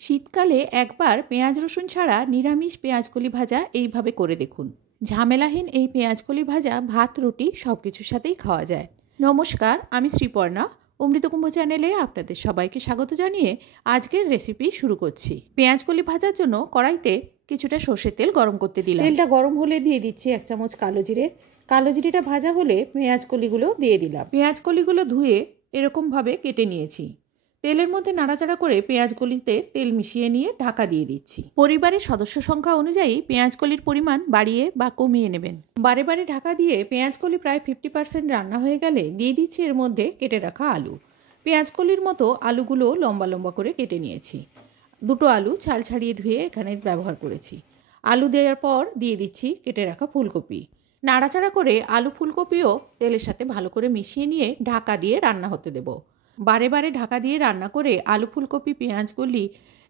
শীতকালে একবার পেঁয়াজ রসুন ছাড়া নিরামিষ পেঁয়াজকলি ভাজা এইভাবে করে দেখুন। ঝামেলাহীন এই পেঁয়াজকলি ভাজা ভাত রুটি সব কিছুর সাথেই খাওয়া যায়। নমস্কার, আমি শ্রীপর্ণা। অমৃতকুম্ভ চ্যানেলে আপনাদের সবাইকে স্বাগত জানিয়ে আজকের রেসিপি শুরু করছি। পেঁয়াজকলি ভাজার জন্য কড়াইতে কিছুটা সর্ষের তেল গরম করতে দিলাম। তেলটা গরম হলে দিয়ে দিচ্ছি 1 চামচ কালো জিরে। কালো জিরেটা ভাজা হলে পেঁয়াজকলিগুলো দিয়ে দিলাম। পেঁয়াজকলিগুলো ধুয়ে এরকমভাবে কেটে নিয়েছি। তেলের মধ্যে নাড়াচাড়া করে পেঁয়াজকলিতে তেল মিশিয়ে নিয়ে ঢাকা দিয়ে দিচ্ছি। পরিবারের সদস্য সংখ্যা অনুযায়ী পেঁয়াজকলির পরিমাণ বাড়িয়ে বা কমিয়ে নেবেন। বারে বারে ঢাকা দিয়ে পেঁয়াজকলি প্রায় 50% রান্না হয়ে গেলে দিয়ে দিচ্ছি এর মধ্যে কেটে রাখা আলু। পেঁয়াজকলির মতো আলুগুলো লম্বা লম্বা করে কেটে নিয়েছি। 2টো আলু ছাল ছাড়িয়ে ধুয়ে এখানে ব্যবহার করেছি। আলু দেওয়ার পর দিয়ে দিচ্ছি কেটে রাখা ফুলকপি। নাড়াচাড়া করে আলু ফুলকপিও তেলের সাথে ভালো করে মিশিয়ে নিয়ে ঢাকা দিয়ে রান্না হতে দেব। বারে বারে ঢাকা দিয়ে রান্না করে আলু ফুলকপি পেঁয়াজকলি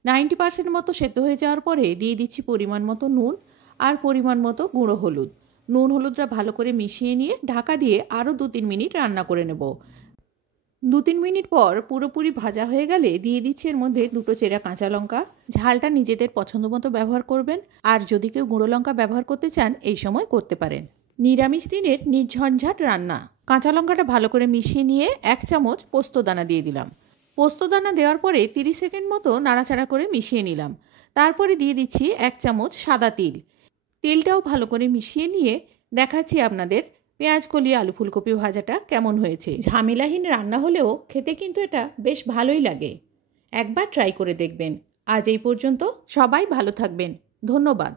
90% মতো সেদ্ধ হয়ে যাওয়ার পরে দিয়ে দিচ্ছি পরিমাণ মতো নুন আর পরিমাণ মতো গুঁড়ো হলুদ। নুন হলুদটা ভালো করে মিশিয়ে নিয়ে ঢাকা দিয়ে আরও 2-3 মিনিট রান্না করে নেব। 2-3 মিনিট পর পুরোপুরি ভাজা হয়ে গেলে দিয়ে দিচ্ছি এর মধ্যে 2টো চেরা কাঁচা লঙ্কা। ঝালটা নিজেদের পছন্দ মতো ব্যবহার করবেন, আর যদি কেউ গুঁড়ো লঙ্কা ব্যবহার করতে চান এই সময় করতে পারেন। নিরামিষ দিনের নির্ঝঞ্ঝাট রান্না। কাঁচা লঙ্কাটা ভালো করে মিশিয়ে নিয়ে 1 চামচ পোস্তদানা দিয়ে দিলাম। পোস্তদানা দেওয়ার পরে 30 সেকেন্ড মতো নাড়াচাড়া করে মিশিয়ে নিলাম। তারপরে দিয়ে দিচ্ছি 1 চামচ সাদা তিল। তেলটাও ভালো করে মিশিয়ে নিয়ে দেখাচ্ছি আপনাদের পেঁয়াজকলি আলু ফুলকপি ভাজাটা কেমন হয়েছে। ঝামেলাহীন রান্না হলেও খেতে কিন্তু এটা বেশ ভালোই লাগে। একবার ট্রাই করে দেখবেন। আজ এই পর্যন্ত। সবাই ভালো থাকবেন। ধন্যবাদ।